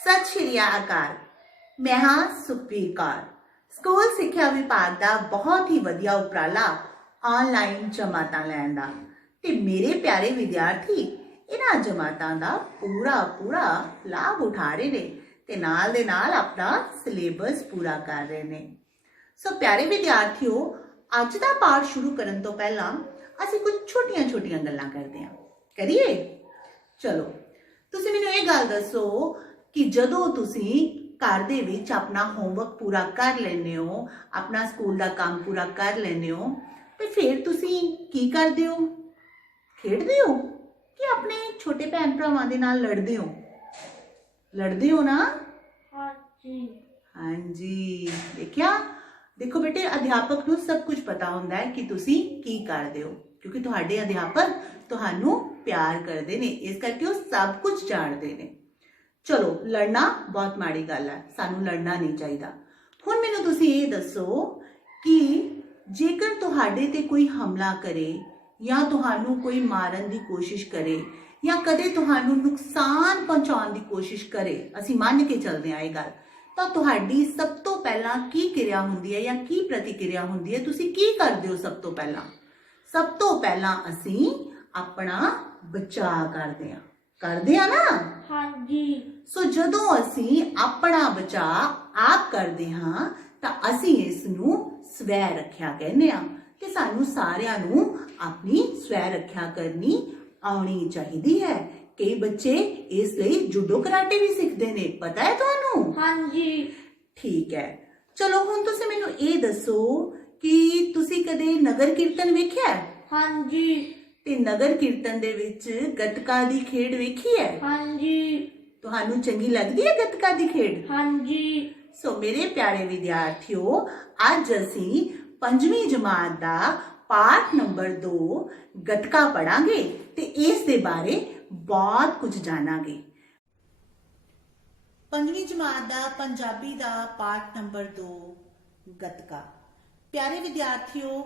सत श्री अकाल। मैं हाँ सुखबीर कौर। स्कूल सिੱਖਿਆ विभाग का बहुत ही वधिया उपराला ऑनलाइन जमातां लैण दा ते मेरे प्यारे विद्यार्थी इन्हां जमातां दा पूरा लाभ उठा रहे ने ते नाल दे नाल अपना सिलेबस पूरा कर रहे ने। सो प्यारे विद्यार्थियों, अज दा पाठ शुरू करन तो पहला असीं कुछ छोटियां गल्लां करदे हां। करिए? चलो, तुसीं मैनूं इह गल दसो कि जदों तुसीं घर दे विच अपना होमवर्क पूरा कर लैंदे हो, अपना स्कूल का काम पूरा कर लैंदे हो, तो फिर तुसीं की करदे हो? खेडदे हो कि अपने छोटे भैन भरावां दे नाल लड़दे हो? लड़दे हो ना? हाँ जी, देखिया, देखो बेटे, अध्यापक नूं सब कुछ पता हुंदा है कि तुसीं की करदे हो, क्योंकि तुहाडे अध्यापक तुहानूं प्यार करदे ने, इस करके वो सब कुछ जाणदे ने। चलो, लड़ना बहुत माड़ी गल है, सानू लड़ना नहीं चाहिए। हुण मैनूं तुसीं ये दसो कि जेकर तुहाडे ते कोई हमला करे या तुहानूं कोई मारन की कोशिश करे या कदे तुहानूं नुकसान पहुंचाउण की कोशिश करे, असीं मान के चलदे आं इह गल, तां तुहाडी सब तो पहलां की क्रिया हुंदी है या की प्रतिक्रिया हुंदी है? तुसीं की करदे हो? सब तो पहलां असीं अपना बचाव करदे आ ना? हाँ जी। सो जदों असीं अपना बचाव आप करदे हां तां असीं इस नूं स्वै रखिया कहने आ ते सानूं सारिआं नूं अपनी स्वै रखिया करनी आउणी चाहिदी है। कई बच्चे इस लई जूडो कराटे भी सीखदे ने, पता है तुहानूं? हाँ जी। ठीक है, चलो हुण तुसीं मैनूं इह दसो कि तुसीं कदे नगर कीर्तन वेखिआ? हाँ जी। ते नगर कीर्तन दे विच गतका दी खेड वेखी है? हाँ जी। तुहानूं चंगी लगदी है गतका दी खेड? हाँ जी। सो मेरे प्यारे विद्यार्थियों, अज असीं 5वीं जमात दा पाठ नंबर 2 गतका पढ़ांगे ते इस दे बारे बहुत कुछ जानांगे। 5वीं जमात दा पंजाबी दा पाठ नंबर 2 गतका। प्यारे विद्यार्थियों,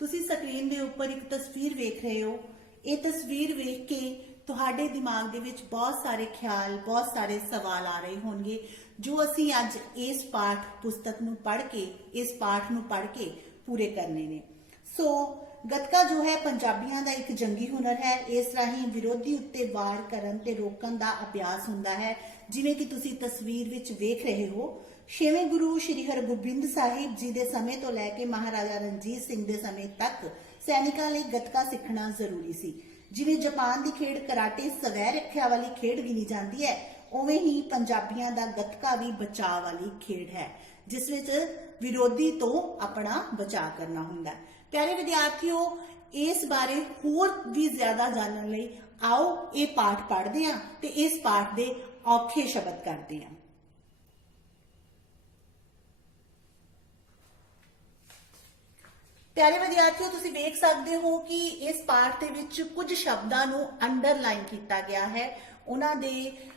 तुसीं स्क्रीन दे उपर एक तस्वीर वेख रहे हो। ये तस्वीर वेख के तुहाडे दिमाग दे विच बहुत सारे ख्याल, बहुत सारे सवाल आ रहे होंगे जो असीं अज इस पाठ पुस्तक नूं पढ़ के, इस पाठ नूं पढ़ के पूरे करने ने। सो गतका जो है पंजाबियों का एक जंगी हुनर है। इस राही विरोधी उत्ते वार करन ते रोकन का अभ्यास हुंदा है। जिवें कि तुसीं तस्वीर विच वेख रहे हो, 6वें गुरु श्री हरगोबिंद साहिब जी के समय तो लैके महाराजा रणजीत सिंह के समय तक सैनिकां लई गतका सीखना जरूरी सी। जिवें जापान की खेड कराटे स्वै रखिया वाली खेड गिनी जाती है, उवें ही पंजाबियों का गतका भी बचाव वाली खेड है, जिस विच विरोधी तो अपना बचाव करना हुंदा है। प्यारे विद्यार्थियों, इस बारे होर भी ज्यादा जानने लई आओ ये पाठ पढ़ते हैं ते इस पाठ के औखे शब्द करते हैं। प्यारे विद्यार्थियों, तुसीं देख सकते हो कि इस पाठ के विच कुछ शब्दां नूं अंडरलाइन किया गया है, उन्हां दे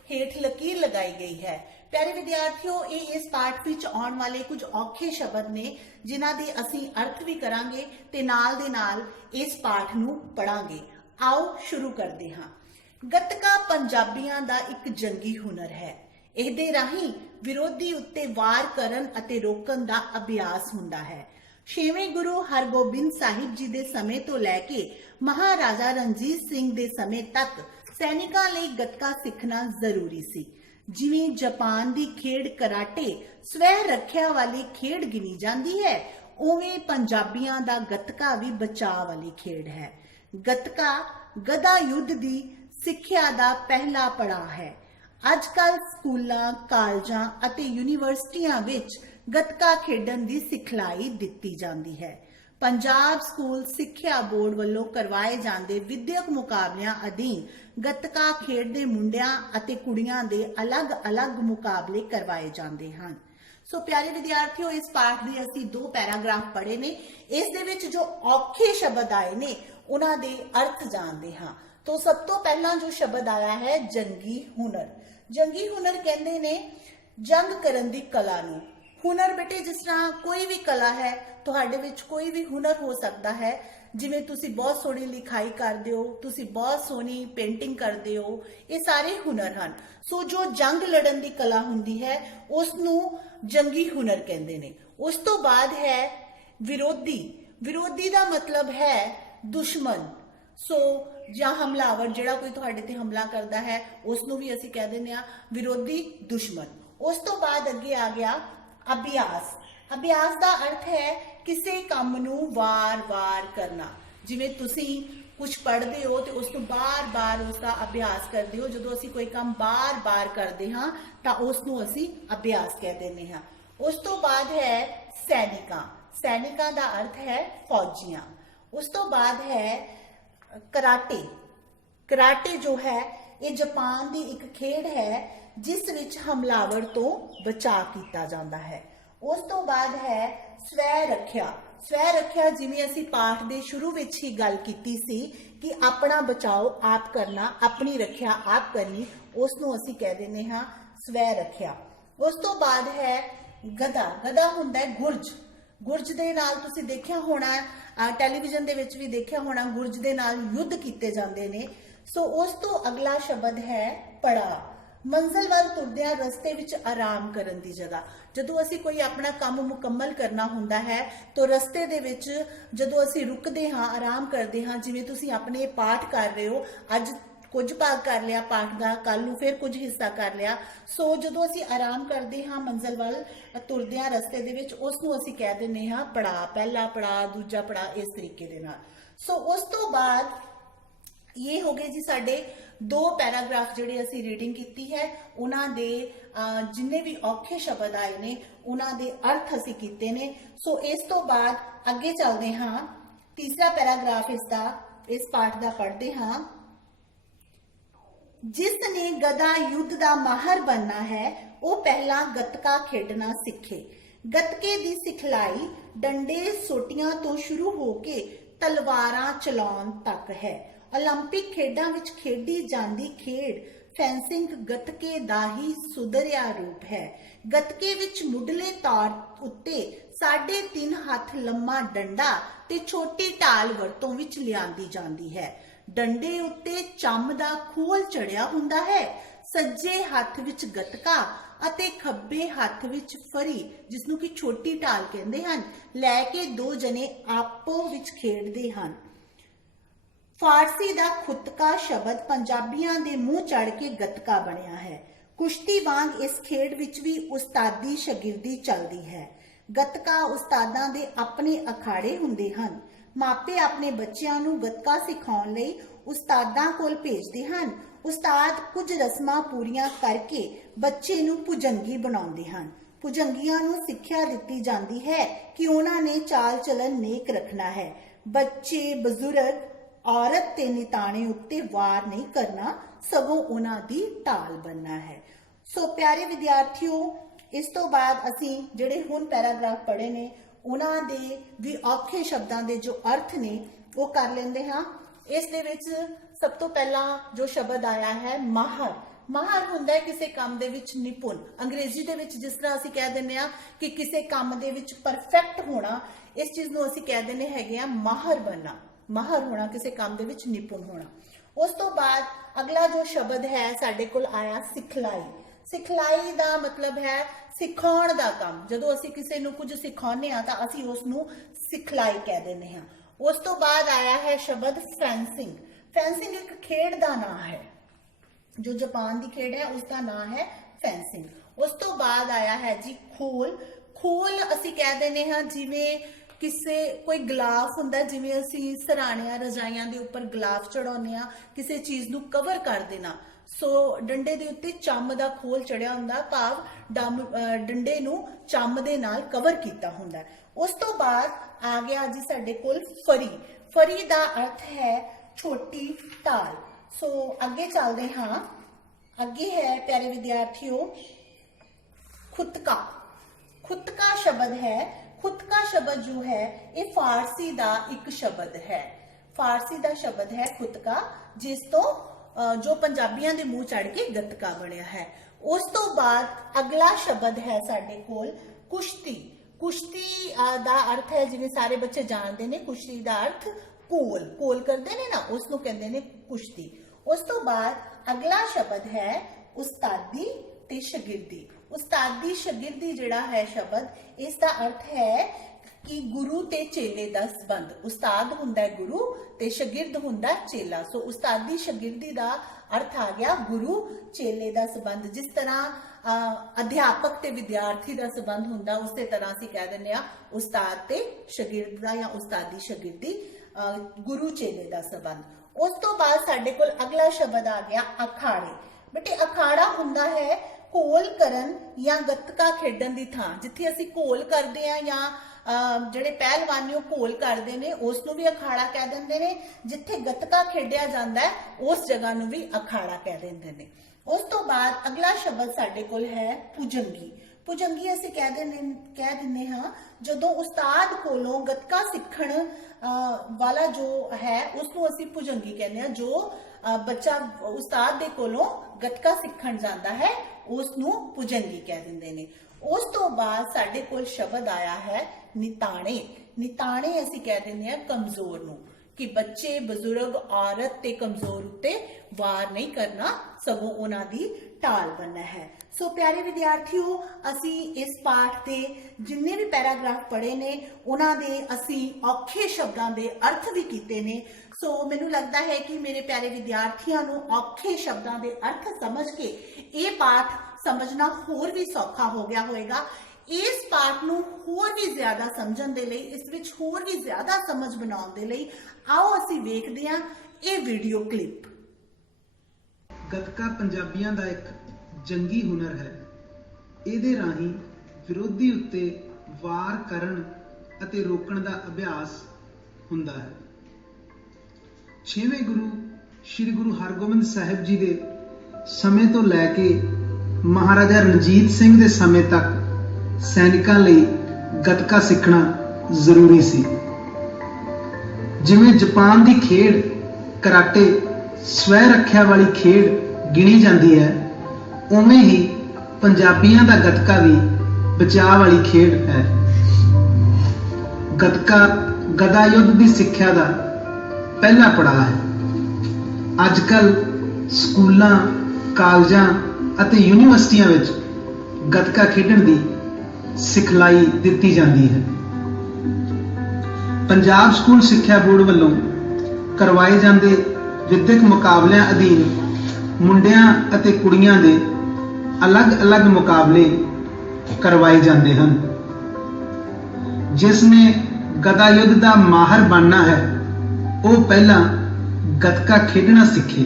हेठ लकीर लगाई गई है। प्यारे विद्यार्थियों, ये इस पाठ विच आउण वाले कुछ औखे शब्द ने जिन्हां दे असीं अर्थ भी करांगे ते नाल दे नाल इस पाठ नूं पढ़ांगे। आओ शुरू करते हां। गतका पंजाबियां दा एक जंगी हुनर है। इहदे राहीं विरोधी उत्ते वार करन अते रोकन दा अभ्यास हुंदा है। 6वें गुरु हरगोबिंद साहिब जी के समय तो लैके महाराजा रणजीत सिंह के समय तक सैनिकां लई गतका सीखना जरूरी सी। जिवें जापान की खेड कराटे स्वै रखिया वाली खेड गिनी जाती है, उवें पंजाबियों का गतका भी बचाव वाली खेड है। गतका गदा युद्ध की सिक्ख्या का पहला पड़ाव है। अजकल स्कूलों, कालजां अते यूनीवर्सिटियां विच गतका खेडन की सिखलाई दिती जाती है। पंजाब स्कूल सिक्ख्या बोर्ड वालों करवाए जाते विद्यक मुकाबलियां अधीन गतका खेडदे मुंडियां अते कुड़ियां दे अलग अलग मुकाबले करवाए जाते हैं। सो प्यारे विद्यार्थियों, इस पाठ के असीं 2 पैराग्राफ पढ़े ने। इस दे विच जो औखे शब्द आए ने उन्हां दे अर्थ जानते हाँ। तो सब तो पहला जो शब्द आया है जंगी हुनर। जंगी हुनर कहते ने जंग करन दी कला नूं। ਹੁਨਰ ਬੇਟੇ ਜਿਸ ਤਰ੍ਹਾਂ ਕੋਈ ਵੀ ਕਲਾ ਹੈ, ਤੁਹਾਡੇ ਵਿੱਚ ਕੋਈ ਵੀ ਹੁਨਰ ਹੋ ਸਕਦਾ ਹੈ। ਜਿਵੇਂ ਤੁਸੀਂ ਬਹੁਤ ਸੋਹਣੀ ਲਿਖਾਈ ਕਰਦੇ ਹੋ, ਤੁਸੀਂ ਬਹੁਤ ਸੋਹਣੀ ਪੇਂਟਿੰਗ ਕਰਦੇ ਹੋ, ਇਹ ਸਾਰੇ ਹੁਨਰ ਹਨ। ਸੋ ਜੋ ਜੰਗ ਲੜਨ ਦੀ ਕਲਾ ਹੁੰਦੀ ਹੈ ਉਸ ਨੂੰ ਜੰਗੀ ਹੁਨਰ ਕਹਿੰਦੇ ਨੇ। ਉਸ ਤੋਂ ਬਾਅਦ ਹੈ ਵਿਰੋਧੀ। ਵਿਰੋਧੀ ਦਾ ਮਤਲਬ ਹੈ ਦੁਸ਼ਮਣ। ਸੋ ਜਾਂ ਹਮਲਾਵਰ, ਜਿਹੜਾ ਕੋਈ ਤੁਹਾਡੇ ਤੇ ਹਮਲਾ ਕਰਦਾ ਹੈ ਉਸ ਨੂੰ ਵੀ ਅਸੀਂ ਕਹਿ ਦਿੰਦੇ ਆ ਵਿਰੋਧੀ, ਦੁਸ਼ਮਣ। ਉਸ ਤੋਂ ਬਾਅਦ ਅੱਗੇ ਆ ਗਿਆ ਅਭਿਆਸ। ਅਭਿਆਸ ਦਾ ਅਰਥ ਹੈ ਕਿਸੇ ਕੰਮ ਨੂੰ ਵਾਰ-ਵਾਰ ਕਰਨਾ। ਜਿਵੇਂ ਤੁਸੀਂ ਕੁਝ ਪੜ੍ਹਦੇ ਹੋ ਤੇ ਉਸ ਨੂੰ ਬਾਰ-ਬਾਰ ਉਸ ਦਾ ਅਭਿਆਸ ਕਰਦੇ ਹੋ। ਜਦੋਂ ਅਸੀਂ ਕੋਈ ਕੰਮ ਬਾਰ-ਬਾਰ ਕਰਦੇ ਹਾਂ ਤਾਂ ਉਸ ਨੂੰ ਅਸੀਂ ਅਭਿਆਸ ਕਹਿ ਦਿੰਦੇ ਹਾਂ। ਉਸ ਤੋਂ ਬਾਅਦ ਹੈ ਸੈਨਿਕਾਂ। ਸੈਨਿਕਾਂ ਦਾ ਅਰਥ ਹੈ ਫੌਜੀਆਂ। ਉਸ ਤੋਂ ਬਾਅਦ ਹੈ ਕਰਾਟੇ। ਕਰਾਟੇ ਜੋ ਹੈ ਇਹ ਜਾਪਾਨ ਦੀ ਇੱਕ ਖੇਡ ਹੈ ਜਿਸ ਵਿੱਚ ਹਮਲਾਵਰ ਤੋਂ ਬਚਾਅ ਕੀਤਾ ਜਾਂਦਾ ਹੈ। ਉਸ ਤੋਂ ਬਾਅਦ ਹੈ ਸਵੈ ਰੱਖਿਆ। ਸਵੈ ਰੱਖਿਆ ਜਿਵੇਂ ਅਸੀਂ ਪਾਠ ਦੇ ਸ਼ੁਰੂ ਵਿੱਚ ਹੀ ਗੱਲ ਕੀਤੀ ਸੀ ਕਿ ਆਪਣਾ ਬਚਾਓ ਆਪ ਕਰਨਾ, ਆਪਣੀ ਰੱਖਿਆ ਆਪ ਕਰਨੀ, ਉਸ ਨੂੰ ਅਸੀਂ ਕਹਿ ਦਿੰਦੇ ਹਾਂ ਸਵੈ ਰੱਖਿਆ। ਉਸ ਤੋਂ ਬਾਅਦ ਹੈ ਗਦਾ। ਗਦਾ ਹੁੰਦਾ ਹੈ ਗੁਰਜ। ਗੁਰਜ ਦੇ ਨਾਲ ਤੁਸੀਂ ਦੇਖਿਆ ਹੋਣਾ, ਟੈਲੀਵਿਜ਼ਨ ਦੇ ਵਿੱਚ ਵੀ ਦੇਖਿਆ ਹੋਣਾ, ਗੁਰਜ ਦੇ ਨਾਲ ਯੁੱਧ ਕੀਤੇ ਜਾਂਦੇ ਨੇ। ਸੋ ਉਸ ਤੋਂ ਅਗਲਾ ਸ਼ਬਦ ਹੈ ਪੜਾਅ। ਮੰਜ਼ਿਲ ਵੱਲ ਤੁਰਦਿਆਂ ਰਸਤੇ ਵਿੱਚ ਆਰਾਮ ਕਰਨ ਦੀ ਜਗ੍ਹਾ। ਜਦੋਂ ਅਸੀਂ ਕੋਈ ਆਪਣਾ ਕੰਮ ਮੁਕੰਮਲ ਕਰਨਾ ਹੁੰਦਾ ਹੈ ਤਾਂ ਰਸਤੇ ਦੇ ਵਿੱਚ ਜਦੋਂ ਅਸੀਂ ਰੁਕਦੇ ਹਾਂ, ਆਰਾਮ ਕਰਦੇ ਹਾਂ, ਜਿਵੇਂ ਤੁਸੀਂ ਆਪਣੇ ਪਾਠ ਕਰ ਰਹੇ ਹੋ, ਅੱਜ ਕੁਝ ਭਾਗ ਕਰ ਲਿਆ ਪਾਠ ਦਾ, ਕੱਲ ਨੂੰ ਫਿਰ ਕੁਝ ਹਿੱਸਾ ਕਰ ਲਿਆ। ਸੋ ਜਦੋਂ ਅਸੀਂ ਆਰਾਮ ਕਰਦੇ ਹਾਂ ਮੰਜ਼ਿਲ ਵੱਲ ਤੁਰਦਿਆਂ ਰਸਤੇ ਦੇ ਵਿੱਚ, ਉਸ ਨੂੰ ਅਸੀਂ ਕਹਿ ਦਿੰਦੇ ਹਾਂ ਪੜਾਅ। ਪਹਿਲਾ ਪੜਾਅ, ਦੂਜਾ ਪੜਾਅ, ਇਸ ਤਰੀਕੇ ਦੇ ਨਾਲ। ਸੋ ਉਸ ਤੋਂ ਬਾਅਦ ਇਹ ਹੋ ਗਏ ਜੀ ਸਾਡੇ 2 ਪੈਰਾਗ੍ਰਾਫ ਜਿਹੜੇ ਅਸੀਂ ਰੀਡਿੰਗ ਕੀਤੀ ਹੈ। ਉਹਨਾਂ ਦੇ ਜਿੰਨੇ ਵੀ ਔਖੇ ਸ਼ਬਦ ਆਏ ਨੇ ਉਹਨਾਂ ਦੇ ਅਰਥ ਅਸੀਂ ਕੀਤੇ ਨੇ। ਸੋ ਇਸ ਤੋਂ ਬਾਅਦ ਅੱਗੇ ਚੱਲਦੇ ਹਾਂ। ਤੀਸਰਾ ਪੈਰਾਗ੍ਰਾਫ ਇਸ ਪਾਠ ਦਾ ਪੜ੍ਹਦੇ ਹਾਂ। ਜਿਸ ਨੇ ਗਦਾ ਯੁੱਧ ਦਾ ਮਾਹਰ ਬਣਨਾ ਹੈ ਉਹ ਪਹਿਲਾਂ ਗੱਤਕਾ ਖੇਡਣਾ ਸਿੱਖੇ। ਗੱਤਕੇ ਦੀ ਸਿਖਲਾਈ ਡੰਡੇ ਸੋਟੀਆਂ ਤੋਂ ਸ਼ੁਰੂ ਹੋ ਕੇ ਤਲਵਾਰਾਂ ਚਲਾਉਣ ਤੱਕ ਹੈ। 올림픽 ਖੇਡਾਂ ਵਿੱਚ ਖੇਡੀ ਜਾਂਦੀ ਖੇਡ ਫੈਂਸਿੰਗ ਗੱਤਕੇ ਦਾ ਹੀ ਸੁਧਰਿਆ ਰੂਪ ਹੈ। ਗੱਤਕੇ ਵਿੱਚ ਮੁੱਢਲੇ ਤੌਰ ਉੱਤੇ 3.5 ਹੱਥ ਲੰਮਾ ਡੰਡਾ ਤੇ ਛੋਟੀ ਢਾਲ ਵਰਤੋਂ ਵਿੱਚ ਲਿਆਂਦੀ ਜਾਂਦੀ ਹੈ। ਡੰਡੇ ਉੱਤੇ ਚੰਮ ਦਾ ਖੋਲ ਚੜਿਆ ਹੁੰਦਾ ਹੈ। ਸੱਜੇ ਹੱਥ ਵਿੱਚ ਗੱਤਕਾ ਅਤੇ ਖੱਬੇ ਹੱਥ ਵਿੱਚ ਫਰੀ, ਜਿਸ ਨੂੰ ਕਿ ਛੋਟੀ ਢਾਲ ਕਹਿੰਦੇ ਹਨ, ਲੈ ਕੇ 2 ਜਣੇ ਆਪੋ ਵਿੱਚ ਖੇਡਦੇ ਹਨ। ਫਾਰਸੀ ਦਾ ਖੁਤਕਾ ਸ਼ਬਦ ਪੰਜਾਬੀਆਂ ਦੇ ਮੂੰਹ ਚੜ ਕੇ ਗੱਤਕਾ ਬਣਿਆ ਹੈ। ਕੁਸ਼ਤੀ ਵਾਂਗ ਇਸ ਖੇਡ ਵਿੱਚ ਵੀ ਉਸਤਾਦੀ ਸ਼ਾਗਿਰਦੀ ਚੱਲਦੀ ਹੈ। ਗੱਤਕਾ ਉਸਤਾਦਾਂ ਦੇ ਆਪਣੇ ਅਖਾੜੇ ਹੁੰਦੇ ਹਨ। ਮਾਪੇ ਆਪਣੇ ਬੱਚਿਆਂ ਨੂੰ ਗੱਤਕਾ ਸਿਖਾਉਣ ਲਈ ਉਸਤਾਦਾਂ ਕੋਲ ਭੇਜਦੇ ਹਨ। ਉਸਤਾਦ ਕੁਝ ਰਸਮਾਂ ਪੂਰੀਆਂ ਕਰਕੇ ਬੱਚੇ ਨੂੰ ਭੁਜੰਗੀ ਬਣਾਉਂਦੇ ਹਨ। ਭੁਜੰਗੀਆਂ ਨੂੰ ਸਿੱਖਿਆ ਦਿੱਤੀ ਜਾਂਦੀ ਹੈ ਕਿ ਉਹਨਾਂ ਨੇ ਚਾਲ ਚਲਨ ਨੇਕ ਰੱਖਣਾ ਹੈ। ਬੱਚੇ, ਬਜ਼ੁਰਗ, ਔਰਤ ਤੇ ਨਿਤਾਣੇ ਉੱਤੇ ਵਾਰ ਨਹੀਂ ਕਰਨਾ, ਸਗੋਂ ਉਹਨਾਂ ਦੀ ਢਾਲ ਬਣਨਾ ਹੈ। ਸੋ ਪਿਆਰੇ ਵਿਦਿਆਰਥੀਓ, ਇਸ ਤੋਂ ਬਾਅਦ ਅਸੀਂ ਜਿਹੜੇ ਹੁਣ ਪੈਰਾਗ੍ਰਾਫ ਪੜ੍ਹੇ ਨੇ ਉਹਨਾਂ ਦੇ ਵੀ ਔਖੇ ਸ਼ਬਦਾਂ ਦੇ ਜੋ ਅਰਥ ਨੇ ਉਹ ਕਰ ਲੈਂਦੇ ਹਾਂ। ਇਸ ਦੇ ਵਿੱਚ ਸਭ ਤੋਂ ਪਹਿਲਾਂ ਜੋ ਸ਼ਬਦ ਆਇਆ ਹੈ ਮਾਹਰ। ਮਾਹਰ ਹੁੰਦਾ ਹੈ ਕਿਸੇ ਕੰਮ ਦੇ ਵਿੱਚ ਨਿਪੁੰਨ। ਅੰਗਰੇਜ਼ੀ ਦੇ ਵਿੱਚ ਜਿਸ ਤਰ੍ਹਾਂ ਅਸੀਂ ਕਹਿ ਦਿੰਦੇ ਆ ਕਿ ਕਿਸੇ ਕੰਮ ਦੇ ਵਿੱਚ ਪਰਫੈਕਟ ਹੋਣਾ, ਇਸ ਚੀਜ਼ ਨੂੰ ਅਸੀਂ ਕਹਿ ਦਿੰਦੇ ਹੈਗੇ ਆ ਮਾਹਰ ਬਣਨਾ। ਮਾਹਰ ਹੋਣਾ, ਕਿਸੇ ਕੰਮ ਦੇ ਵਿੱਚ ਨਿਪੁੰਨ ਹੋਣਾ। ਉਸ ਤੋਂ ਬਾਅਦ ਅਗਲਾ ਜੋ ਸ਼ਬਦ ਹੈ ਸਾਡੇ ਕੋਲ ਆਇਆ ਸਿਖਲਾਈ। ਸਿਖਲਾਈ ਦਾ ਮਤਲਬ ਹੈ ਸਿਖਾਉਣ ਦਾ ਕੰਮ। ਜਦੋਂ ਅਸੀਂ ਕਿਸੇ ਨੂੰ ਕੁਝ ਸਿਖਾਉਂਦੇ ਆ ਤਾਂ ਅਸੀਂ ਉਸ ਨੂੰ ਸਿਖਲਾਈ ਕਹਿ ਦਿੰਦੇ ਹਾਂ। ਉਸ ਤੋਂ ਬਾਅਦ ਆਇਆ ਹੈ ਸ਼ਬਦ ਫੈਂਸਿੰਗ। ਫੈਂਸਿੰਗ ਇੱਕ ਖੇਡ ਦਾ ਨਾਮ ਹੈ, ਜੋ ਜਾਪਾਨ ਦੀ ਖੇਡ ਹੈ ਉਸ ਦਾ ਨਾਮ ਹੈ ਫੈਂਸਿੰਗ। ਉਸ ਤੋਂ ਬਾਅਦ ਆਇਆ ਹੈ ਜੀ ਖੋਲ। ਖੋਲ ਅਸੀਂ ਕਹਿ ਦਿੰਦੇ ਹਾਂ ਜਿਵੇਂ ਕੋਈ ਗਲਾਫ ਹੁੰਦਾ, ਜਿਵੇਂ ਅਸੀਂ ਸਰਾਣਿਆਂ ਰਜਾਈਆਂ ਦੇ ਉੱਪਰ ਗਲਾਫ ਚੜਾਉਂਦੇ ਆ, ਕਿਸੇ ਚੀਜ਼ ਨੂੰ ਕਵਰ ਕਰ ਦੇਣਾ। ਸੋ ਡੰਡੇ ਦੇ ਉੱਤੇ ਚੰਮ ਦਾ ਖੋਲ ਚੜਿਆ ਹੁੰਦਾ, ਭਾਵ ਡੰਡੇ ਨੂੰ ਚੰਮ ਦੇ ਨਾਲ ਕਵਰ ਕੀਤਾ ਹੁੰਦਾ। ਉਸ ਤੋਂ ਬਾਅਦ ਆ ਗਿਆ ਜੀ ਸਾਡੇ ਕੋਲ ਫਰੀ। ਫਰੀ ਦਾ ਅਰਥ ਹੈ ਛੋਟੀ ਢਾਲ। ਸੋ ਅੱਗੇ ਚੱਲਦੇ ਹਾਂ। ਅੱਗੇ ਹੈ ਪਿਆਰੇ ਵਿਦਿਆਰਥੀਓ ਖੁਤਕਾ। ਖੁਤਕਾ ਸ਼ਬਦ ਹੈ। ਖੁਤਕਾ ਸ਼ਬਦ ਜੋ ਹੈ ਇਹ ਫਾਰਸੀ ਦਾ ਇੱਕ ਸ਼ਬਦ ਹੈ। ਫਾਰਸੀ ਦਾ ਸ਼ਬਦ ਹੈ ਖੁਤਕਾ, ਜਿਸ ਤੋਂ ਜੋ ਪੰਜਾਬੀਆਂ ਦੇ ਮੂੰਹ ਚੜ ਕੇ ਗੱਤਕਾ ਬਣਿਆ ਹੈ। ਉਸ ਤੋਂ ਬਾਅਦ ਅਗਲਾ ਸ਼ਬਦ ਹੈ ਸਾਡੇ ਕੋਲ ਕੁਸ਼ਤੀ ਕੁਸ਼ਤੀ ਦਾ ਅਰਥ ਹੈ, ਜਿਵੇਂ ਸਾਰੇ ਬੱਚੇ ਜਾਣਦੇ ਨੇ, ਕੁਸ਼ਤੀ ਦਾ ਅਰਥ ਕੋਲ ਕਰਦੇ ਨੇ ਨਾ, ਉਸ ਨੂੰ ਕਹਿੰਦੇ ਨੇ ਕੁਸ਼ਤੀ। ਉਸ ਤੋਂ ਬਾਅਦ ਅਗਲਾ ਸ਼ਬਦ ਹੈ ਉਸਤਾਦੀ ਤੇ ਸ਼ਾਗਿਰਦੀ। ਉਸਤਾਦੀ ਸ਼ਾਗਿਰਦੀ ਜਿਹੜਾ ਹੈ ਸ਼ਬਦ, ਇਸ ਦਾ ਅਰਥ ਹੈ ਕਿ ਗੁਰੂ ਤੇ ਚੇਲੇ ਦਾ ਸੰਬੰਧ। ਉਸਤਾਦ ਹੁੰਦਾ ਹੈ ਗੁਰੂ ਤੇ ਸ਼ਾਗਿਰਦ ਹੁੰਦਾ ਹੈ ਚੇਲਾ। ਸੋ ਉਸਤਾਦੀ ਸ਼ਾਗਿਰਦੀ ਦਾ ਅਰਥ ਆ ਗਿਆ ਗੁਰੂ ਚੇਲੇ ਦਾ ਸੰਬੰਧ। ਜਿਸ ਤਰ੍ਹਾਂ ਅਧਿਆਪਕ ਤੇ ਵਿਦਿਆਰਥੀ ਦਾ ਸੰਬੰਧ ਹੁੰਦਾ, ਉਸੇ ਤਰ੍ਹਾਂ ਅਸੀਂ ਕਹਿ ਦਿੰਦੇ ਆ ਉਸਤਾਦ ਤੇ ਸ਼ਾਗਿਰਦ ਦਾ ਜਾਂ ਉਸਤਾਦੀ ਸ਼ਾਗਿਰਦੀ, ਗੁਰੂ ਚੇਲੇ ਦਾ ਸੰਬੰਧ। ਉਸ ਤੋਂ ਬਾਅਦ ਸਾਡੇ ਕੋਲ ਅਗਲਾ ਸ਼ਬਦ ਆ ਗਿਆ ਅਖਾੜੇ। ਬੇਟੇ ਅਖਾੜਾ ਹੁੰਦਾ ਹੈ ਘੋਲ ਕਰਨ ਜਾਂ ਗੱਤਕਾ ਖੇਡਣ ਦੀ ਥਾਂ। ਜਿੱਥੇ ਅਸੀਂ ਘੋਲ ਕਰਦੇ ਆ ਜਾਂ ਜਿਹੜੇ ਪਹਿਲਵਾਨੀ ਉਹ ਘੋਲ ਕਰਦੇ ਨੇ, ਉਸ ਨੂੰ ਵੀ ਅਖਾੜਾ ਕਹਿ ਦਿੰਦੇ ਨੇ। ਜਿੱਥੇ ਗੱਤਕਾ ਖੇਡਿਆ ਜਾਂਦਾ ਹੈ ਉਸ ਜਗ੍ਹਾ ਨੂੰ ਵੀ ਅਖਾੜਾ ਕਹਿ ਦਿੰਦੇ ਨੇ। ਉਸ ਤੋਂ ਬਾਅਦ ਅਗਲਾ ਸ਼ਬਦ ਸਾਡੇ ਕੋਲ ਹੈ ਭੁਜੰਗੀ। ਭੁਜੰਗੀ ਅਸੀਂ ਕਹਿ ਦਿੰਦੇ ਹਾਂ ਜਦੋਂ ਉਸਤਾਦ ਕੋਲੋਂ ਗੱਤਕਾ ਸਿੱਖਣ ਵਾਲਾ ਜੋ ਹੈ ਉਸ ਨੂੰ ਅਸੀਂ ਭੁਜੰਗੀ ਕਹਿੰਦੇ ਹਾਂ। ਜੋ ਬੱਚਾ ਉਸਤਾਦ ਦੇ ਕੋਲੋਂ ਗੱਤਕਾ ਸਿੱਖਣ ਜਾਂਦਾ ਹੈ ਉਸ ਨੂੰ ਭੁਜੰਗੀ ਕਹਿ ਦਿੰਦੇ ਨੇ। ਉਸ ਤੋਂ ਬਾਅਦ ਸਾਡੇ ਕੋਲ ਸ਼ਬਦ ਆਇਆ ਹੈ ਨਿਤਾਣੇ। ਨਿਤਾਣੇ ਅਸੀਂ ਕਹਿ ਦਿੰਦੇ ਹਾਂ ਕਮਜ਼ੋਰ ਨੂੰ, ਕਿ ਬੱਚੇ, ਬਜ਼ੁਰਗ, ਔਰਤ ਤੇ ਕਮਜ਼ੋਰ ਉੱਤੇ ਵਾਰ ਨਹੀਂ ਕਰਨਾ, ਸਗੋਂ ਉਹਨਾਂ ਦੀ ਢਾਲ ਬਣਨਾ ਹੈ। ਸੋ ਪਿਆਰੇ ਵਿਦਿਆਰਥੀਓ, ਅਸੀਂ ਇਸ ਪਾਠ ਦੇ ਜਿੰਨੇ ਵੀ ਪੈਰਾਗ੍ਰਾਫ ਪੜ੍ਹੇ ਨੇ ਉਹਨਾਂ ਦੇ ਅਸੀਂ ਔਖੇ ਸ਼ਬਦਾਂ ਦੇ ਅਰਥ ਵੀ ਕੀਤੇ ਨੇ। ਸੋ ਮੈਨੂੰ ਲੱਗਦਾ ਹੈ ਕਿ ਮੇਰੇ ਪਿਆਰੇ ਵਿਦਿਆਰਥੀਆਂ ਨੂੰ ਔਖੇ ਸ਼ਬਦਾਂ ਦੇ ਅਰਥ ਸਮਝ ਕੇ ਇਹ ਪਾਠ ਸਮਝਣਾ ਹੋਰ ਵੀ ਸੌਖਾ ਹੋ ਗਿਆ ਹੋਵੇਗਾ। ਇਸ ਪਾਠ ਨੂੰ ਹੋਰ ਵੀ ਜ਼ਿਆਦਾ ਸਮਝਣ ਦੇ ਲਈ, ਇਸ ਵਿੱਚ ਹੋਰ ਵੀ ਜ਼ਿਆਦਾ ਸਮਝ ਬਣਾਉਣ ਦੇ ਲਈ ਆਓ ਅਸੀਂ ਵੇਖਦੇ ਹਾਂ ਇਹ ਵੀਡੀਓ ਕਲਿੱਪ। ਗੱਤਕਾ ਪੰਜਾਬੀਆਂ ਦਾ ਇੱਕ ਜੰਗੀ ਹੁਨਰ ਹੈ। ਇਹਦੇ ਰਾਹੀਂ ਵਿਰੋਧੀ ਉੱਤੇ ਵਾਰ ਕਰਨ ਅਤੇ ਰੋਕਣ ਦਾ ਅਭਿਆਸ ਹੁੰਦਾ ਹੈ। 6ਵੇਂ ਗੁਰੂ ਸ੍ਰੀ ਗੁਰੂ ਹਰਗੋਬਿੰਦ ਸਾਹਿਬ ਜੀ ਦੇ ਸਮੇਂ ਤੋਂ ਲੈ ਕੇ ਮਹਾਰਾਜਾ ਰਣਜੀਤ ਸਿੰਘ ਦੇ ਸਮੇਂ ਤੱਕ ਸੈਨਿਕਾਂ ਲਈ ਗੱਤਕਾ ਸਿੱਖਣਾ ਜ਼ਰੂਰੀ ਸੀ। ਜਿਵੇਂ ਜਾਪਾਨ ਦੀ ਖੇਡ ਕਰਾਟੇ ਸਵੈ ਰੱਖਿਆ ਵਾਲੀ ਖੇਡ ਗਿਣੀ ਜਾਂਦੀ ਹੈ, ਉਵੇਂ ਹੀ ਪੰਜਾਬੀਆਂ ਦਾ ਗੱਤਕਾ ਵੀ ਬਚਾਅ ਵਾਲੀ ਖੇਡ ਹੈ। ਗੱਤਕਾ ਗਦਾ ਯੁੱਧ ਦੀ ਸਿੱਖਿਆ ਦਾ ਪਹਿਲਾ ਪੜਾਅ ਹੈ। ਅੱਜ ਕੱਲ੍ਹ ਸਕੂਲਾਂ, ਕਾਲਜਾਂ ਅਤੇ ਯੂਨੀਵਰਸਿਟੀਆਂ ਵਿੱਚ ਗੱਤਕਾ ਖੇਡਣ ਦੀ ਸਿਖਲਾਈ ਦਿੱਤੀ ਜਾਂਦੀ ਹੈ। ਪੰਜਾਬ ਸਕੂਲ ਸਿੱਖਿਆ ਬੋਰਡ ਵੱਲੋਂ ਕਰਵਾਏ ਜਾਂਦੇ ਵਿੱਦਿਅਕ ਮੁਕਾਬਲਿਆਂ ਅਧੀਨ ਮੁੰਡਿਆਂ ਅਤੇ ਕੁੜੀਆਂ ਦੇ ਅਲੱਗ-ਅਲੱਗ ਮੁਕਾਬਲੇ ਕਰਵਾਏ ਜਾਂਦੇ ਹਨ। ਜਿਸ ਨੇ ਗਦਾ ਯੁੱਧ ਦਾ ਮਾਹਰ ਬਣਨਾ ਹੈ ਉਹ ਪਹਿਲਾਂ ਗੱਤਕਾ ਖੇਡਣਾ ਸਿੱਖੇ।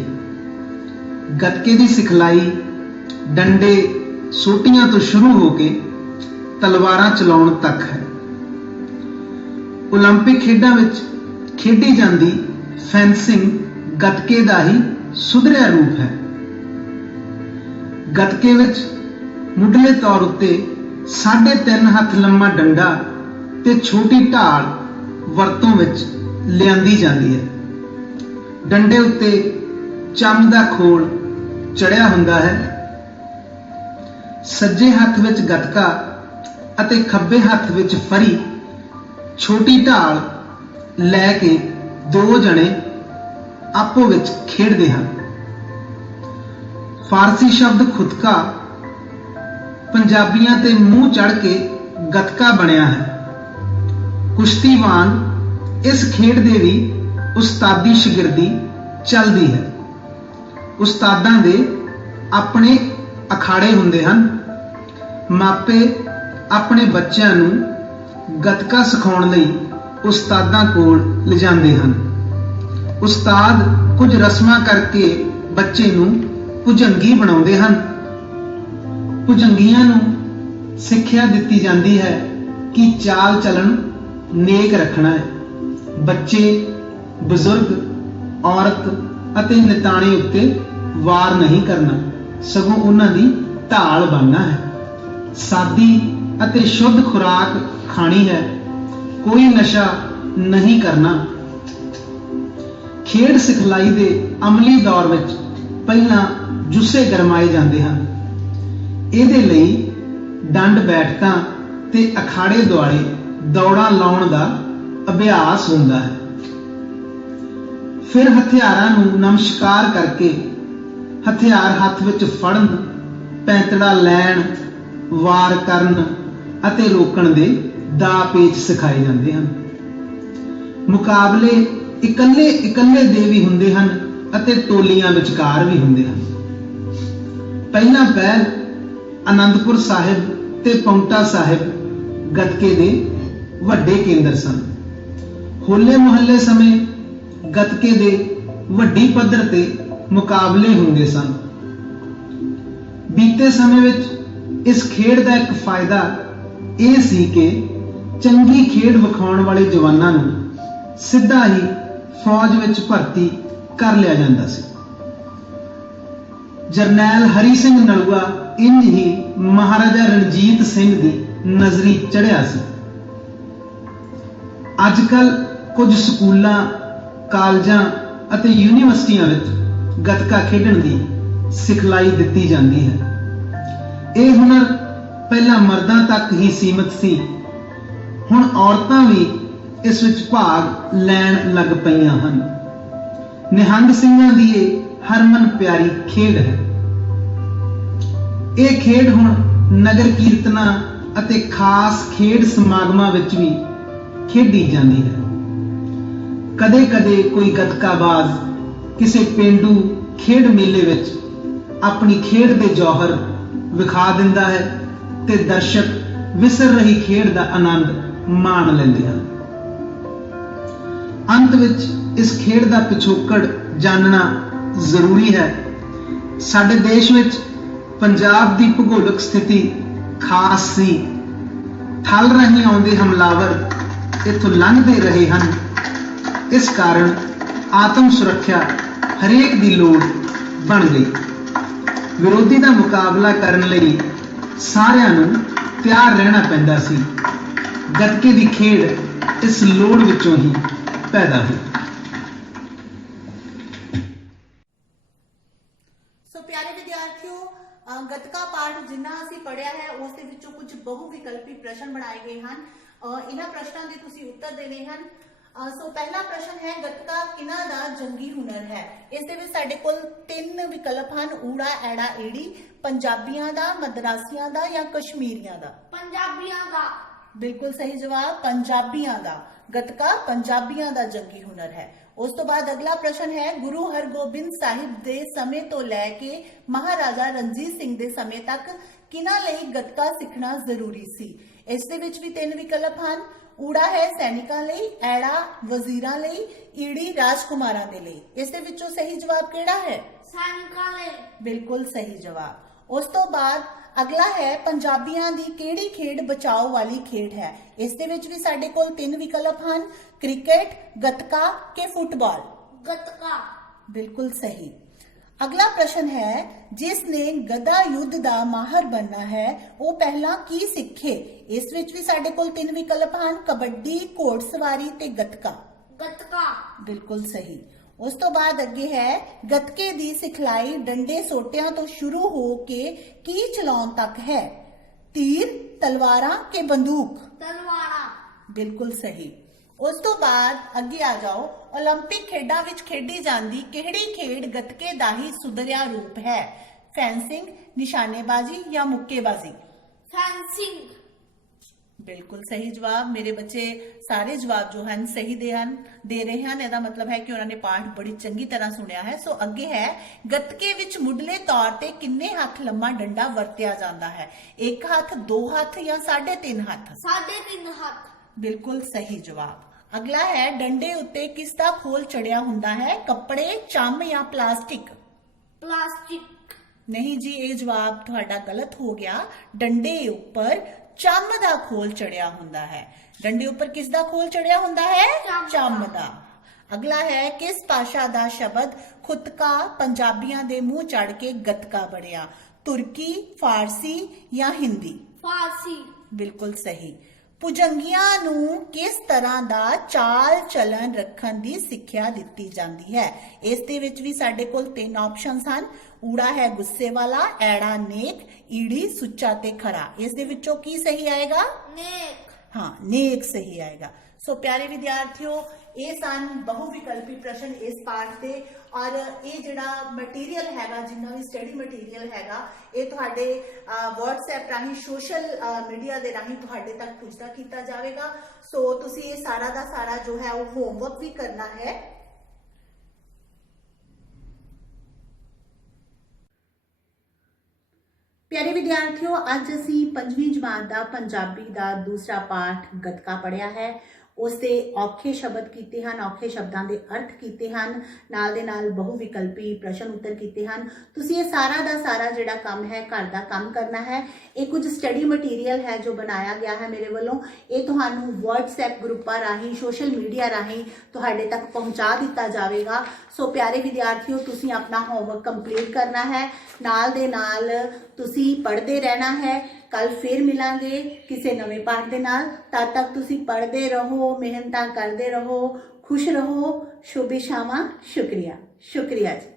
ਗੱਤਕੇ ਦੀ ਸਿਖਲਾਈ ਡੰਡੇ, ਸੋਟੀਆਂ ਤੋਂ ਸ਼ੁਰੂ ਹੋ ਕੇ ਤਲਵਾਰਾਂ ਚਲਾਉਣ ਤੱਕ ਹੈ। ਓਲੰਪਿਕ ਖੇਡਾਂ ਵਿੱਚ ਖੇਡੀ ਜਾਂਦੀ ਫੈਂਸਿੰਗ ਗੱਤਕੇ ਦਾ ਹੀ ਸੁਧਰਿਆ ਰੂਪ ਹੈ। ਗੱਤਕੇ ਵਿੱਚ ਮੁੱਢਲੇ ਤੌਰ ਉੱਤੇ 3.5 ਹੱਥ ਲੰਮਾ ਡੰਡਾ ਤੇ ਛੋਟੀ ਢਾਲ ਵਰਤੋਂ ਵਿੱਚ ਲਿਆਂਦੀ ਜਾਂਦੀ ਹੈ। ਡੰਡੇ ਉੱਤੇ ਚੰਮ ਦਾ ਖੋਲ ਚੜਿਆ ਹੁੰਦਾ ਹੈ। ਸੱਜੇ ਹੱਥ ਵਿੱਚ ਗੱਤਕਾ ਅਤੇ ਖੱਬੇ ਹੱਥ ਵਿੱਚ ਫਰੀ ਛੋਟੀ ਢਾਲ ਲੈ ਕੇ ਦੋ ਜਣੇ ਆਪੋ ਵਿੱਚ ਖੇਡਦੇ ਹਨ। ਫਾਰਸੀ ਸ਼ਬਦ ਖੁਦਕਾ ਪੰਜਾਬੀਆਂ ਤੇ ਮੂੰਹ ਚੜ ਕੇ ਗੱਤਕਾ ਬਣਿਆ ਹੈ। ਕੁਸ਼ਤੀ ਵਾਂਗ ਇਸ ਖੇਡ ਦੇ ਵੀ ਉਸਤਾਦੀ ਸ਼ਾਗਿਰਦੀ ਚੱਲਦੀ ਹੈ। ਉਸਤਾਦਾਂ ਦੇ ਆਪਣੇ ਅਖਾੜੇ ਹੁੰਦੇ ਹਨ। ਮਾਪੇ ਆਪਣੇ ਬੱਚਿਆਂ ਨੂੰ ਗੱਤਕਾ ਸਿਖਾਉਣ ਲਈ ਉਸਤਾਦਾਂ ਕੋਲ ਲਿਜਾਂਦੇ ਹਨ। ਉਸਤਾਦ ਕੁਝ ਰਸਮਾਂ ਕਰਕੇ ਬੱਚੇ ਨੂੰ ਭੁਜੰਗੀ ਬਣਾਉਂਦੇ ਹਨ। ਭੁਜੰਗੀਆਂ ਨੂੰ ਸਿੱਖਿਆ ਦਿੱਤੀ ਜਾਂਦੀ ਹੈ ਕਿ ਚਾਲ ਚੱਲਣ ਨੇਕ ਰੱਖਣਾ ਹੈ। ਬੱਚੇ, ਬਜ਼ੁਰਗ, ਔਰਤ ਅਤੇ ਨਿਤਾਣੇ ਉੱਤੇ ਵਾਰ ਨਹੀਂ ਕਰਨਾ, ਸਗੋਂ ਉਹਨਾਂ ਦੀ ਢਾਲ ਬਣਨਾ ਹੈ। ਸਾਦੀ ਅਤੇ ਸ਼ੁੱਧ ਖੁਰਾਕ ਖਾਣੀ ਹੈ। ਕੋਈ ਨਸ਼ਾ ਨਹੀਂ ਕਰਨਾ। ਖੇਡ ਸਿਖਲਾਈ ਦੇ ਅਮਲੀ ਦੌਰ ਵਿੱਚ ਪਹਿਲਾਂ ਜੁੱਸੇ ਗਰਮਾਏ ਜਾਂਦੇ ਹਨ। ਇਹਦੇ ਲਈ ਡੰਡ ਬੈਠਕਾਂ ਤੇ ਅਖਾੜੇ ਦੁਆਲੇ ਦੌੜਾਂ ਲਾਉਣ ਦਾ ਅਭਿਆਸ ਹੁੰਦਾ ਹੈ। ਫਿਰ ਹਥਿਆਰਾਂ ਨੂੰ ਨਮਸਕਾਰ ਕਰਕੇ ਹਥਿਆਰ ਹੱਥ ਵਿੱਚ ਫੜਨ, ਪੈਂਤੜਾ ਲੈਣ, ਵਾਰ ਕਰਨ ਅਤੇ ਰੋਕਣ ਦੇ ਦਾਅ ਪੇਚ ਸਿਖਾਏ ਜਾਂਦੇ ਹਨ। ਮੁਕਾਬਲੇ ਇਕੱਲੇ ਦੇ ਵੀ ਹੁੰਦੇ ਹਨ ਅਤੇ ਟੋਲੀਆਂ ਵਿਚਕਾਰ ਵੀ ਹੁੰਦੇ ਹਨ। ਪਹਿਲਾ ਪਹਿਲ ਆਨੰਦਪੁਰ ਸਾਹਿਬ ਤੇ ਪਾਉਂਟਾ ਸਾਹਿਬ ਗੱਤਕੇ ਦੇ ਵੱਡੇ ਕੇਂਦਰ ਸਨ। ਹੋਲੇ ਮੁਹੱਲੇ ਸਮੇਂ ਗੱਤਕੇ ਦੇ ਵੱਡੀ ਪੱਧਰ ਤੇ ਮੁਕਾਬਲੇ ਹੁੰਦੇ ਸਨ। ਬੀਤੇ ਸਮੇਂ ਵਿੱਚ ਇਸ ਖੇਡ ਦਾ ਇੱਕ ਫਾਇਦਾ ਇਹ ਸੀ ਕਿ ਚੰਗੀ ਖੇਡ ਵਿਖਾਉਣ ਵਾਲੇ ਜਵਾਨਾਂ ਨੂੰ ਸਿੱਧਾ ਹੀ ਫੌਜ ਵਿੱਚ ਭਰਤੀ ਕਰ ਲਿਆ ਜਾਂਦਾ ਸੀ। ਜਰਨੈਲ ਹਰੀ ਸਿੰਘ ਨਲੂਆ ਇੰਜ ਹੀ ਮਹਾਰਾਜਾ ਰਣਜੀਤ ਸਿੰਘ ਦੀ ਨਜ਼ਰੀ ਚੜ੍ਹਿਆ ਸੀ। ਅੱਜ ਕੱਲ ਕੁਝ ਸਕੂਲਾਂ, ਕਾਲਜਾਂ ਅਤੇ ਯੂਨੀਵਰਸਿਟੀਆਂ ਵਿੱਚ ਗੱਤਕਾ ਖੇਡਣ ਦੀ ਸਿਖਲਾਈ ਦਿੱਤੀ ਜਾਂਦੀ ਹੈ। ਇਹ ਹੁਨਰ ਪਹਿਲਾਂ ਮਰਦਾਂ ਤੱਕ ਹੀ ਸੀਮਿਤ ਸੀ, ਹੁਣ ਔਰਤਾਂ ਵੀ ਇਸ ਵਿੱਚ ਭਾਗ ਲੈਣ ਲੱਗ ਪਈਆਂ ਹਨ। ਨਿਹੰਗ ਸਿੰਘਾਂ ਦੀ ਇਹ ਹਰਮਨ ਪਿਆਰੀ ਖੇਡ ਹੈ। ਇਹ ਖੇਡ ਹੁਣ ਨਗਰ ਕੀਰਤਨਾਂ ਅਤੇ ਖਾਸ ਖੇਡ ਸਮਾਗਮਾਂ ਵਿੱਚ ਵੀ ਖੇਡੀ ਜਾਂਦੀ ਹੈ। ਕਦੇ-ਕਦੇ ਕੋਈ ਗੱਤਕਾਬਾਜ਼ ਕਿਸੇ ਪੇਂਡੂ ਖੇਡ ਮੇਲੇ ਵਿੱਚ ਆਪਣੀ ਖੇਡ ਦੇ ਜੌਹਰ ਵਿਖਾ ਦਿੰਦਾ ਹੈ ਤੇ ਦਰਸ਼ਕ ਵਿਸਰ ਰਹੀ ਖੇਡ ਦਾ ਆਨੰਦ ਮਾਣ ਲੈਂਦੇ ਹਨ। ਅੰਤ ਵਿੱਚ ਇਸ ਖੇਡ ਦਾ ਪਿਛੋਕੜ ਜਾਣਨਾ ਜ਼ਰੂਰੀ ਹੈ। ਸਾਡੇ ਦੇਸ਼ ਵਿੱਚ ਪੰਜਾਬ ਦੀ ਭੂਗੋਲਿਕ ਸਥਿਤੀ ਖਾਸ ਸੀ। ਥਲ ਰਾਹੀਂ ਆਉਂਦੇ ਹਮਲਾਵਰ ਇੱਥੋਂ ਲੰਘਦੇ ਰਹੇ ਹਨ। ਇਸ ਕਾਰਨ ਆਤਮ ਸੁਰੱਖਿਆ ਹਰੇਕ ਦੀ ਲੋੜ ਬਣ ਗਈ। ਵਿਰੋਧੀ ਦਾ ਮੁਕਾਬਲਾ ਕਰਨ ਲਈ ਸਾਰਿਆਂ ਨੂੰ ਤਿਆਰ ਰਹਿਣਾ ਪੈਂਦਾ ਸੀ। ਗੱਤਕੇ ਦੀ ਖੇਡ ਇਸ ਲੋੜ ਵਿੱਚੋਂ ਹੀ ਪੈਦਾ ਹੋਈ। ਸੋ ਪਿਆਰੇ ਵਿਦਿਆਰਥੀਓ, ਗੱਤਕਾ ਪਾਠ ਜਿੰਨਾ ਅਸੀਂ ਪੜਿਆ ਹੈ ਉਸ ਦੇ ਵਿੱਚੋਂ ਕੁਝ ਬਹੁ ਵਿਕਲਪੀ ਪ੍ਰਸ਼ਨ ਬਣਾਏ ਗਏ ਹਨ। ਇਹਨਾਂ ਪ੍ਰਸ਼ਨਾਂ ਦੇ ਤੁਸੀਂ ਉੱਤਰ ਦੇਣੇ ਹਨ। ਸੋ ਪਹਿਲਾ ਪ੍ਰਸ਼ਨ ਹੈ, ਗੱਤਕਾ ਕਿਹਨਾਂ ਦਾ ਜੰਗੀ ਹੁਨਰ ਹੈ? ਇਸ ਦੇ ਵਿੱਚ ਸਾਡੇ ਕੋਲ 3 ਵਿਕਲਪ ਹਨ, ਊੜਾ, ਐੜਾ, ਏੜੀ। ਪੰਜਾਬੀਆਂ ਦਾ, ਮਦਰਾਸੀਆਂ ਦਾ ਜਾਂ ਕਸ਼ਮੀਰੀਆਂ ਦਾ? ਪੰਜਾਬੀਆਂ ਦਾ। ਬਿਲਕੁਲ ਸਹੀ ਜਵਾਬ, ਪੰਜਾਬੀਆਂ ਦਾ। ਗੱਤਕਾ ਪੰਜਾਬੀਆਂ ਦਾ ਜੰਗੀ ਹੁਨਰ ਹੈ। ਉਸ ਤੋਂ ਬਾਅਦ ਅਗਲਾ ਪ੍ਰਸ਼ਨ ਹੈ, ਗੁਰੂ ਹਰਗੋਬਿੰਦ ਸਾਹਿਬ ਦੇ ਸਮੇਂ ਤੋਂ ਲੈ ਕੇ ਮਹਾਰਾਜਾ ਰਣਜੀਤ ਸਿੰਘ ਦੇ ਸਮੇਂ ਤੱਕ ਕਿਹਨਾਂ ਲਈ ਗੱਤਕਾ ਸਿੱਖਣਾ ਜ਼ਰੂਰੀ ਸੀ? ਇਸ ਦੇ ਵਿੱਚ ਵੀ 3 ਵਿਕਲਪ ਹਨ। ਊੜਾ ਹੈ ਸੈਨਿਕਾਂ ਲਈ, ਐੜਾ ਵਜ਼ੀਰਾਂ ਲਈ, ਈੜੀ ਰਾਜਕੁਮਾਰਾਂ ਦੇ ਲਈ। ਇਸ ਦੇ ਵਿੱਚੋਂ ਸਹੀ ਜਵਾਬ ਕਿਹੜਾ ਹੈ? ਸੈਨਿਕਾਂ ਲਈ। ਬਿਲਕੁਲ ਸਹੀ ਜਵਾਬ। ਉਸ ਤੋਂ ਬਾਅਦ ਅਗਲਾ ਹੈ, ਪੰਜਾਬੀਆਂ ਦੀ ਕਿਹੜੀ ਖੇਡ ਬਚਾਓ ਵਾਲੀ ਖੇਡ ਹੈ? ਇਸ ਦੇ ਵਿੱਚ ਵੀ ਸਾਡੇ ਕੋਲ 3 ਵਿਕਲਪ ਹਨ, ਕ੍ਰਿਕਟ, ਗੱਤਕਾ ਕਿ ਫੁੱਟਬਾਲ? ਗੱਤਕਾ। ਬਿਲਕੁਲ ਸਹੀ। ਅਗਲਾ ਪ੍ਰਸ਼ਨ ਹੈ, ਜਿਸ ਨੇ ਗਦਾ ਯੁੱਧ ਦਾ ਮਾਹਰ ਬਣਨਾ ਹੈ ਉਹ ਪਹਿਲਾਂ ਕੀ ਸਿੱਖੇ? ਇਸ ਵਿੱਚ ਵੀ ਸਾਡੇ ਕੋਲ 3 ਵਿਕਲਪ ਹਨ, ਕਬੱਡੀ, ਘੋੜਸਵਾਰੀ ਤੇ ਗੱਤਕਾ? ਗੱਤਕਾ। ਬਿਲਕੁਲ ਸਹੀ। ਉਸ ਤੋਂ ਬਾਅਦ ਅੱਗੇ ਹੈ, ਗੱਤਕੇ ਦੀ ਸਿਖਲਾਈ ਡੰਡੇ ਸੋਟਿਆਂ ਤੋਂ ਸ਼ੁਰੂ ਹੋ ਕੇ ਕੀ ਚਲਾਉਣ ਤੱਕ ਹੈ? ਤੀਰ, ਤਲਵਾਰਾਂ ਕਿ ਬੰਦੂਕ? ਤਲਵਾਰਾਂ। ਬਿਲਕੁਲ ਸਹੀ। ਉਸ ਤੋਂ ਬਾਅਦ ਅੱਗੇ ਆ ਜਾਓ, 올림픽 ਖੇਡਾਂ ਵਿੱਚ ਖੇਡੀ ਜਾਂਦੀ ਕਿਹੜੀ ਖੇਡ ਗੱਤਕੇ ਦਾ ਹੀ ਸੁਧਰਿਆ ਰੂਪ ਹੈ? ਫੈਂਸਿੰਗ, ਨਿਸ਼ਾਨੇਬਾਜ਼ੀ ਜਾਂ ਮੁੱਕੇਬਾਜ਼ੀ? ਫੈਂਸਿੰਗ। ਬਿਲਕੁਲ ਸਹੀ ਜਵਾਬ। ਮੇਰੇ ਬੱਚੇ ਸਾਰੇ ਜਵਾਬ ਜੋ ਹਨ ਸਹੀ ਦੇ ਰਹੇ ਹਨ। ਇਹਦਾ ਮਤਲਬ ਹੈ ਕਿ ਉਹਨਾਂ ਨੇ ਪਾਠ ਬੜੀ ਚੰਗੀ ਤਰ੍ਹਾਂ ਸੁਣਿਆ ਹੈ। ਸੋ ਅੱਗੇ ਹੈ, ਗੱਤਕੇ ਵਿੱਚ ਮੁੱਢਲੇ ਤੌਰ ਤੇ ਕਿੰਨੇ ਹੱਥ ਲੰਮਾ ਡੰਡਾ ਵਰਤਿਆ ਜਾਂਦਾ ਹੈ? 1 ਹੱਥ, 2 ਹੱਥ ਜਾਂ 3.5 ਹੱਥ? 3.5 ਹੱਥ। ਬਿਲਕੁਲ ਸਹੀ ਜਵਾਬ। ਅਗਲਾ ਹੈ, ਡੰਡੇ ਉੱਤੇ ਕਿਸ ਦਾ ਖੋਲ ਚੜਿਆ ਹੁੰਦਾ ਹੈ? ਕੱਪੜੇ, ਚੰਮ ਜਾਂ ਪਲਾਸਟਿਕ? ਪਲਾਸਟਿਕ। ਨਹੀਂ ਜੀ, ਇਹ ਜਵਾਬ ਤੁਹਾਡਾ ਗਲਤ ਹੋ ਗਿਆ। ਡੰਡੇ ਉੱਪਰ ਚੰਮ ਦਾ ਖੋਲ ਚੜਿਆ ਹੁੰਦਾ ਹੈ। ਡੰਡੇ ਉੱਪਰ ਕਿਸ ਦਾ ਖੋਲ ਚੜਿਆ ਹੁੰਦਾ ਹੈ? ਚੰਮ ਦਾ। ਅਗਲਾ ਹੈ, ਕਿਸ ਭਾਸ਼ਾ ਦਾ ਸ਼ਬਦ ਖੁਤਕਾ ਪੰਜਾਬੀਆਂ ਦੇ ਮੂੰਹ ਚੜ ਕੇ ਗੱਤਕਾ ਬਣਿਆ? ਤੁਰਕੀ, ਫਾਰਸੀ ਜਾਂ ਹਿੰਦੀ? ਫਾਰਸੀ। ਬਿਲਕੁਲ ਸਹੀ। ਭੁਜੰਗੀਆਂ ਨੂੰ ਕਿਸ ਤਰ੍ਹਾਂ ਦਾ ਚਾਲ ਚਲਨ ਰੱਖਣ ਦੀ ਸਿੱਖਿਆ ਦਿੱਤੀ ਜਾਂਦੀ ਹੈ? ਇਸ ਦੇ ਵਿੱਚ ਵੀ ਸਾਡੇ ਕੋਲ 3 ਆਪਸ਼ਨਸ ਹਨ, ਊੜਾ ਹੈ ਗੁੱਸੇ ਵਾਲਾ, ਐੜਾ ਨੇਕ, ਈੜੀ ਸੁੱਚਾ ਤੇ ਖਰਾ। ਇਸ ਦੇ ਵਿੱਚੋਂ ਕੀ ਸਹੀ ਆਏਗਾ? नेक। हाँ, नेक सही आएगा। सो प्यारे विद्यार्थियों, ये सन बहु विकल्पी प्रश्न इस पाठ से और ये जिहड़ा मटीरियल हैगा, जिन्ना भी स्टडी मटीरियल हैगा, ये तुहाडे WhatsApp राही सोशल मीडिया दे राही तुहाडे तक पुजदा कीता जाएगा। सो तुसी ये सारा दा सारा जो है वो होमवर्क भी करना है। प्यारे विद्यार्थियों, अज असी 5वीं जमात का पंजाबी का दूसरा पाठ गतका पढ़िया है। उसके औखे शब्द कीते हैं, औखे शब्दों के अर्थ कीते हैं, नाल दे नाल बहु विकल्पी प्रश्न उत्तर कीते हैं। तुसी ये सारा दा सारा जिहड़ा काम है घर का काम करना है। ये कुछ स्टडी मटीरियल है जो बनाया गया है मेरे वालों, ये तुहानू WhatsApp ग्रुपां राही सोशल मीडिया राही तुहाडे तक पहुँचा दिता जाएगा। सो प्यारे विद्यार्थियों, तुसी अपना होमवर्क कंप्लीट करना है, नाल दे नाल तुसी पढ़ते रहना है। कल फिर मिलांगे किसी नवे पाठ दे नाल। तद तक तुसी पढ़ते रहो, मेहनत करते रहो, खुश रहो। शुभ इच्छावां। शुक्रिया जी।